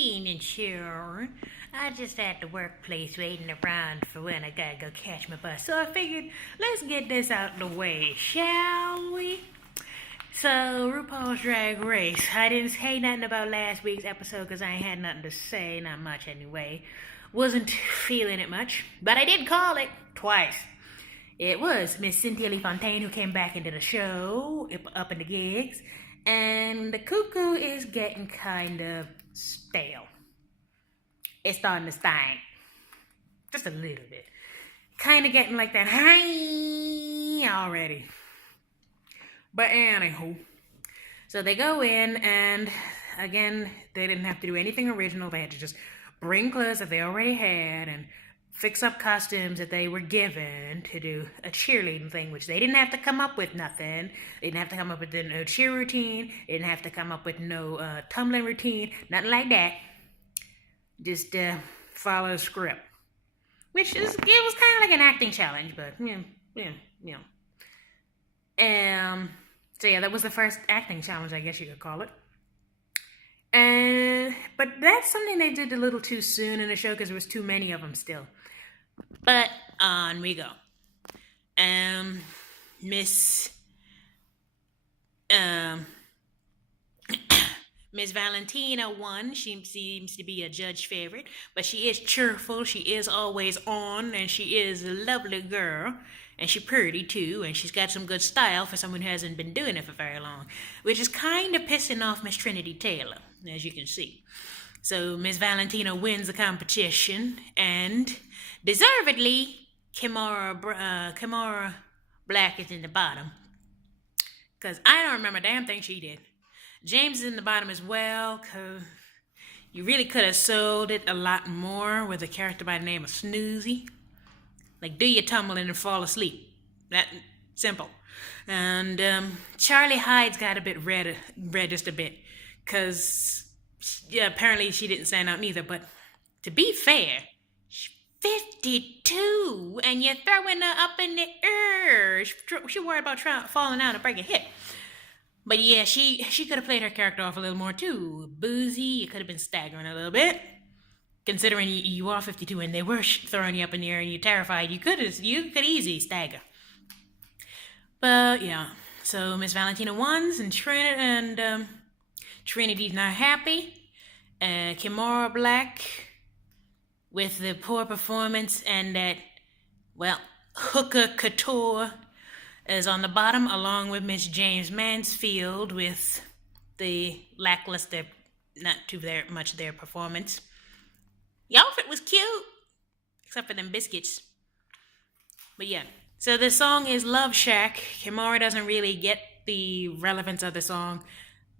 clean and sure. I just at the workplace waiting around for when I gotta go catch my bus. So I figured, let's get this out of the way, shall we? So, RuPaul's Drag Race. I didn't say nothing about last week's episode because I ain't had nothing to say, not much anyway. Wasn't feeling it much, but I did call it twice. It was Miss Cynthia Lee Fontaine who came back into the show, up in the gigs, and the cuckoo is getting kind of stale. It's starting to stink. Just a little bit. Kind of getting like that, hi already. But anywho, so they go in, and again, they didn't have to do anything original. They had to just bring clothes that they already had and fix up costumes that they were given to do a cheerleading thing, which they didn't have to come up with nothing. They didn't have to come up with no cheer routine. They didn't have to come up with no tumbling routine, nothing like that. Just follow the script, which is, it was kind of like an acting challenge, but yeah. So yeah, that was the first acting challenge, I guess you could call it. But that's something they did a little too soon in the show because there was too many of them still. But on we go. Miss Valentina won. She seems to be a judge favorite, but she is cheerful. She is always on, and she is a lovely girl. And she's pretty too, and she's got some good style for someone who hasn't been doing it for very long, which is kind of pissing off Miss Trinity Taylor, as you can see. So Miss Valentina wins the competition, and deservedly, Kimora Black is in the bottom, because I don't remember a damn thing she did. James is in the bottom as well, because you really could have sold it a lot more with a character by the name of Snoozy. Like, do your tumbling and fall asleep. That simple. And Charlie Hyde's got a bit red just a bit. Because, yeah, apparently she didn't stand out neither. But to be fair, she's 52. And you're throwing her up in the air. She worried about falling out and breaking a hip. But yeah, she could have played her character off a little more too. Boozy, it could have been staggering a little bit. Considering you are 52 and they were throwing you up in the air and you're terrified, you could easily stagger. But yeah, so Miss Valentina wins, and Trinity's not happy. Kimora Black with the poor performance and that, well, hooker couture is on the bottom, along with Miss James Mansfield with the lackluster, not too very much their performance. The outfit was cute, except for them biscuits. But yeah, so the song is Love Shack. Kimora doesn't really get the relevance of the song,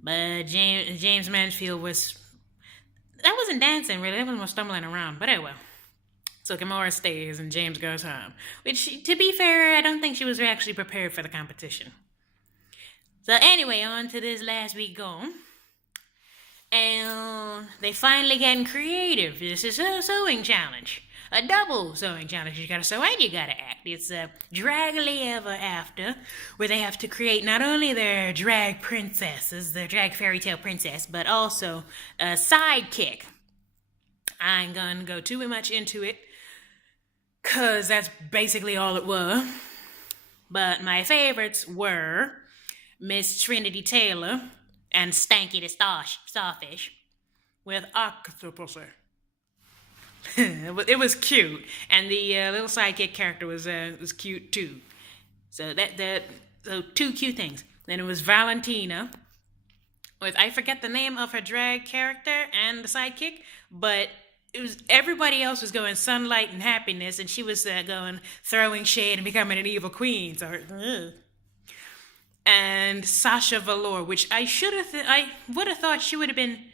but James Mansfield that wasn't dancing really, that was more stumbling around, but anyway. So Kimora stays and James goes home, which, to be fair, I don't think she was actually prepared for the competition. So anyway, on to this last week gone. And they finally getting creative. This is a sewing challenge. A double sewing challenge. You gotta sew and you gotta act. It's a Draggly Ever After, where they have to create not only their drag princesses, their drag fairy tale princess, but also a sidekick. I ain't gonna go too much into it, cause that's basically all it was. But my favorites were Miss Trinity Taylor and Stanky the Starfish with Octopussy. It was cute, and the little sidekick character was cute too. So so two cute things. Then it was Valentina with, I forget the name of her drag character and the sidekick, but it was, everybody else was going sunlight and happiness, and she was going throwing shade and becoming an evil queen. So. And Sasha Velour, which I would have thought she would have been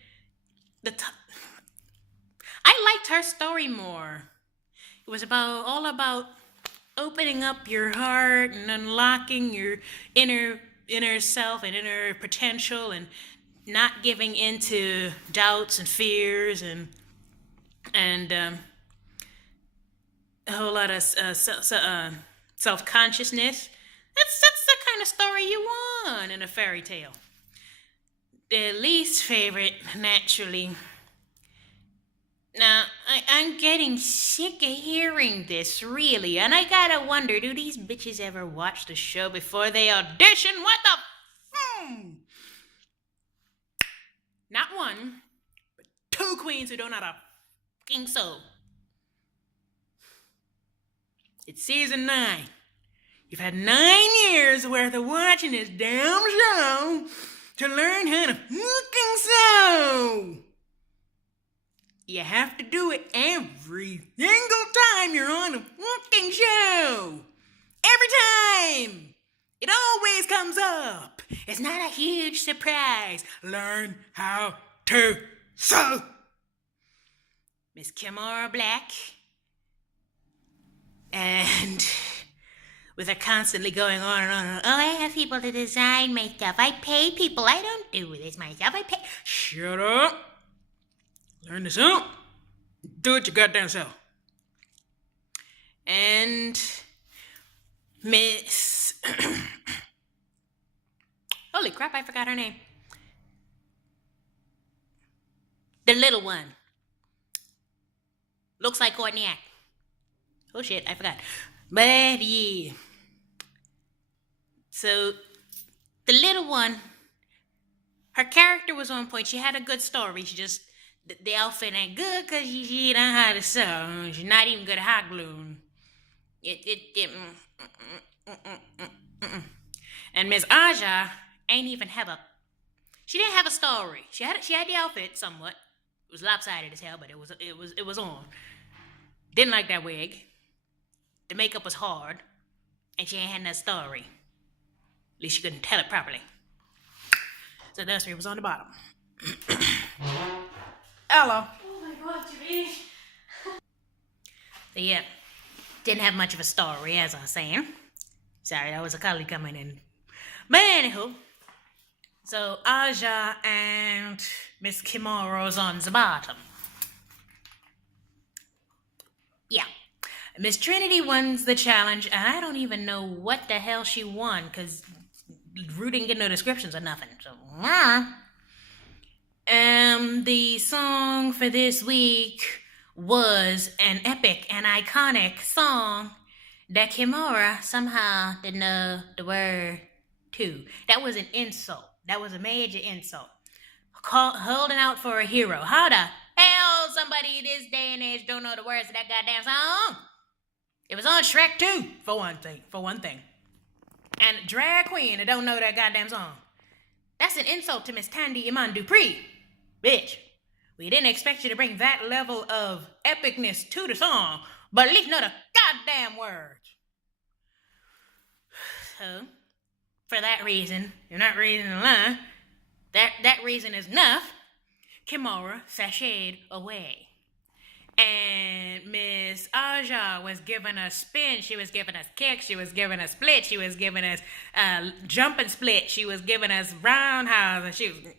I liked her story more. It was all about opening up your heart and unlocking your inner self and inner potential, and not giving into doubts and fears and a whole lot of self-consciousness. That's the kind of story you want in a fairy tale. The least favorite, naturally, Now, I'm getting sick of hearing this, really, and I gotta wonder, do these bitches ever watch the show before they audition? What the? Not one, but two queens who don't know how to fucking sew. It's season 9. You've had 9 years worth of watching this damn show to learn how to fucking sew. You have to do it every single time you're on a fucking show. Every time. It always comes up. It's not a huge surprise. Learn how to sew. Miss Kimora Black. And with her constantly going on and on. Oh, I have people to design my stuff. I pay people. I don't do this myself. I pay. Shut up. Learn to sew. Do it your goddamn self. And Miss... Holy crap, I forgot her name. The little one. Looks like Courtney Act. Oh shit, I forgot. But yeah. So, the little one, her character was on point. She had a good story. She just... The outfit ain't good because she don't know how to sew. She's not even good at hot glue. And Miss Aja ain't even have a... She didn't have a story. She had the outfit somewhat. It was lopsided as hell, but it was on. Didn't like that wig. The makeup was hard. And she ain't had no story. At least she couldn't tell it properly. So that's why it was on the bottom. Hello. Oh my God, Jimmy. So yeah, didn't have much of a story, as I was saying. Sorry, that was a colleague coming in. But anywho, so Aja and Miss Kimura's on the bottom. Yeah. Miss Trinity wins the challenge, and I don't even know what the hell she won, because Rue didn't get no descriptions or nothing. So, the song for this week was an epic and iconic song that Kimura somehow didn't know the word to. That was an insult. That was a major insult. Holding out for a hero. How the hell somebody this day and age don't know the words of that goddamn song? It was on Shrek 2, for one thing. And drag queen that don't know that goddamn song. That's an insult to Miss Tandy Iman Dupree. Bitch, we didn't expect you to bring that level of epicness to the song, but at least know the goddamn words. So, for that reason, you're not reading the line, that reason is enough, Kimura sashayed away. And Miss Aja was giving us spin, she was giving us kick, she was giving us split, she was giving us jump and split, she was giving us roundhouse, and she was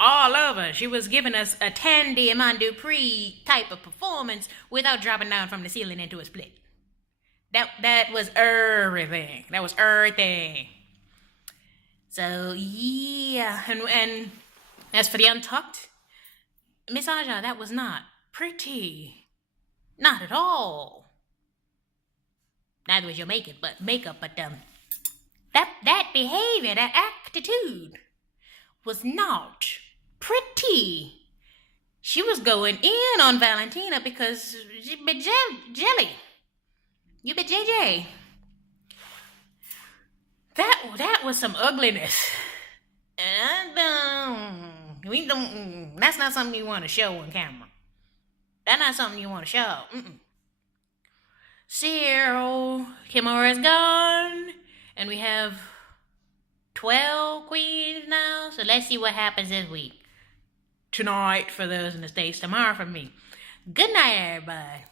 all over. She was giving us a Tandy Iman Dupree type of performance without dropping down from the ceiling into a split. That was everything. That was everything. So yeah, and as for the untucked, Miss Aja, that was not pretty. Not at all. Neither was your makeup, but that behavior, that attitude was not pretty. She was going in on Valentina because she been jelly. You been JJ. That was some ugliness. And that's not something you want to show on camera. That's not something you want to show. So, Kimura's gone, and we have 12 queens now, so let's see what happens this week. Tonight for those in the States, tomorrow for me. Good night, everybody.